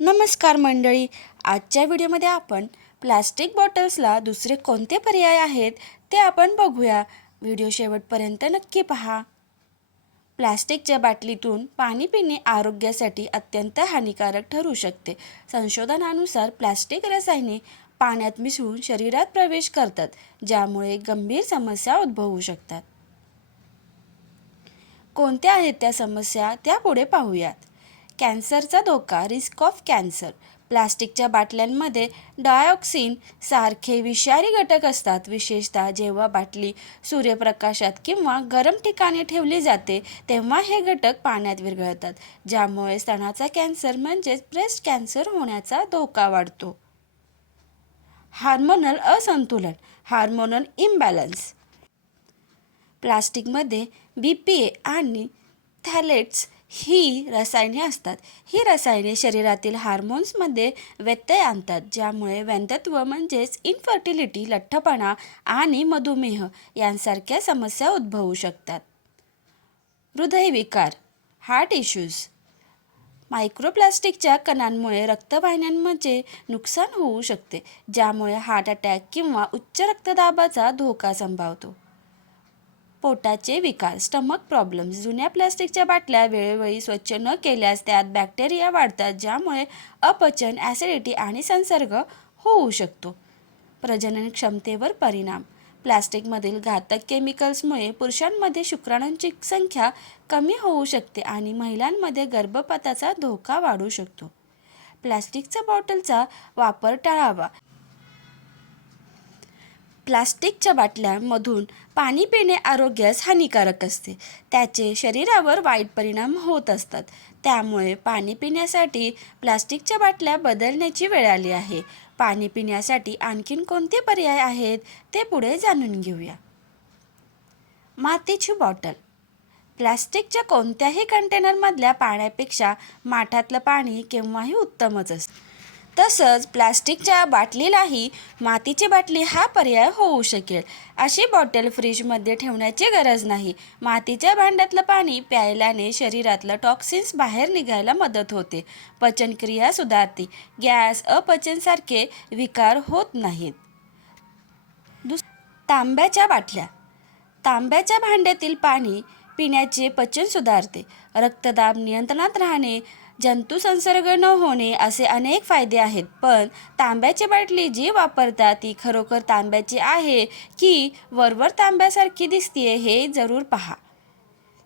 नमस्कार मंडळी, आजच्या व्हिडिओमध्ये आपण प्लास्टिक बॉटल्सला दुसरे कोणते पर्याय आहेत ते आपण बघूया. व्हिडिओ शेवटपर्यंत नक्की पहा. प्लास्टिकच्या बाटलीतून पाणी पिणे आरोग्यासाठी अत्यंत हानिकारक ठरू शकते. संशोधनानुसार प्लास्टिक रसायने पाण्यात मिसळून शरीरात प्रवेश करतात, ज्यामुळे गंभीर समस्या उद्भवू शकतात. कोणत्या आहेत त्या समस्या त्या पुढे पाहूयात. कॅन्सरचा धोका, रिस्क ऑफ कॅन्सर. प्लास्टिकच्या बाटल्यांमध्ये डायऑक्सिन सारखे विषारी घटक असतात. विशेषतः जेव्हा बाटली सूर्यप्रकाशात किंवा गरम ठिकाणी ठेवली जाते तेव्हा हे घटक पाण्यात विरघळतात, ज्यामुळे स्तनाचा कॅन्सर म्हणजेच ब्रेस्ट कॅन्सर होण्याचा धोका वाढतो. हार्मोनल असंतुलन, हार्मोनल इम्बॅलन्स. प्लास्टिकमध्ये BPA आणि थॅलेट्स ही रसायने असतात. ही रसायने शरीरातील हार्मोन्समध्ये व्यत्यय आणतात, ज्यामुळे वैधत्व म्हणजेच इन्फर्टिलिटी, लठ्ठपणा आणि मधुमेह यांसारख्या समस्या उद्भवू शकतात. हृदयविकार, हार्ट इश्यूज. मायक्रोप्लास्टिकच्या कणांमुळे रक्तवाहिन्यांमध्ये नुकसान होऊ शकते, ज्यामुळे हार्ट अटॅक किंवा उच्च रक्तदाबाचा धोका संभावतो. पोटाचे विकार, स्टमक प्रॉब्लेम्स. जुन्या प्लास्टिकच्या बाटल्या वेळोवेळी स्वच्छ न केल्यास त्यात बॅक्टेरिया वाढतात, ज्यामुळे अपचन, ॲसिडिटी आणि संसर्ग होऊ शकतो. प्रजनन क्षमतेवर परिणाम. प्लास्टिकमधील घातक केमिकल्समुळे पुरुषांमध्ये शुक्राणूंची संख्या कमी होऊ शकते आणि महिलांमध्ये गर्भपाताचा धोका वाढू शकतो. प्लास्टिकच्या बॉटलचा वापर टाळावा. प्लास्टिकच्या बाटल्यांमधून पाणी पिणे आरोग्यास हानिकारक असते. त्याचे शरीरावर वाईट परिणाम होत असतात. त्यामुळे पाणी पिण्यासाठी प्लास्टिकच्या बाटल्या बदलण्याची वेळ आली आहे. पाणी पिण्यासाठी आणखीन कोणते पर्याय आहेत ते पुढे जाणून घेऊया. मातीची बॉटल. प्लास्टिकच्या कोणत्याही कंटेनरमधल्या पाण्यापेक्षा माठातलं पाणी केव्हाही उत्तमच असतं. तसंच प्लास्टिकच्या बाटलीलाही मातीची बाटली हा पर्याय होऊ शकेल. अशी बॉटल फ्रीजमध्ये ठेवण्याची गरज नाही. मातीच्या भांड्यातलं पाणी प्यायल्याने शरीरातलं टॉक्सिन्स बाहेर निघायला मदत होते. पचनक्रिया सुधारते. गॅस, अपचनसारखे विकार होत नाहीत. तांब्याच्या बाटल्या. तांब्याच्या भांड्यातील पाणी पिण्याचे पचन सुधारते, रक्तदाब नियंत्रणात राहणे, जंतुसंसर्ग न होणे असे अनेक फायदे आहेत. पण तांब्याची बाटली जी वापरतात ती खरोखर तांब्याची आहे की वरवर तांब्यासारखी दिसते हे जरूर पहा.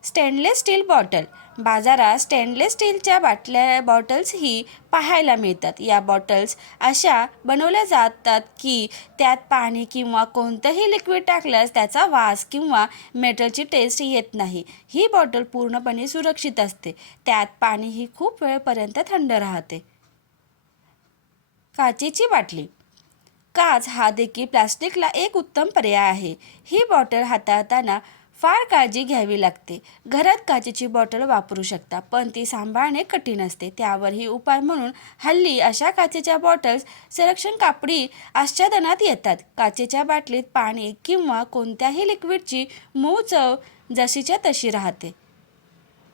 Stainless steel bottle. बाजारात स्टेनलेस स्टीलच्या बॉटल्सही पाहायला मिळतात. या बॉटल्स अशा बनवल्या जातात की त्यात पाणी किंवा कोणतंही लिक्विड टाकल्यास त्याचा वास किंवा मेटलची टेस्ट येत नाही. ही बॉटल पूर्णपणे सुरक्षित असते. त्यात पाणीही खूप वेळपर्यंत थंड राहते. काचेची बाटली. काच हा देखील प्लास्टिकला एक उत्तम पर्याय आहे. ही बॉटल हाताळताना फार काळजी घ्यावी लागते. घरात काचेची बॉटल वापरू शकता, पण ती सांभाळणे कठीण असते. त्यावरही उपाय म्हणून हल्ली अशा काचेच्या बॉटल्स संरक्षण कापडी आच्छादनात येतात. काचेच्या बाटलीत पाणी किंवा कोणत्याही लिक्विडची मऊ चव जशीच्या तशी राहते.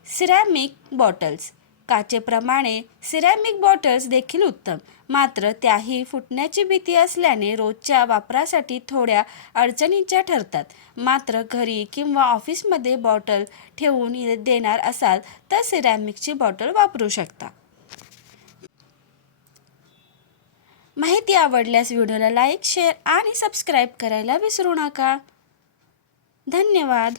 Ceramic bottles. काचेप्रमाणे सिरॅमिक बॉटल्स देखील उत्तम, मात्र त्याही फुटण्याची भीती असल्याने रोजच्या वापरासाठी थोड्या अडचणीच्या ठरतात. मात्र घरी किंवा ऑफिसमध्ये बॉटल ठेवून देणार असाल तर सिरॅमिकची बॉटल वापरू शकता. माहिती आवडल्यास व्हिडिओला लाईक, शेअर आणि सबस्क्राईब करायला विसरू नका. धन्यवाद.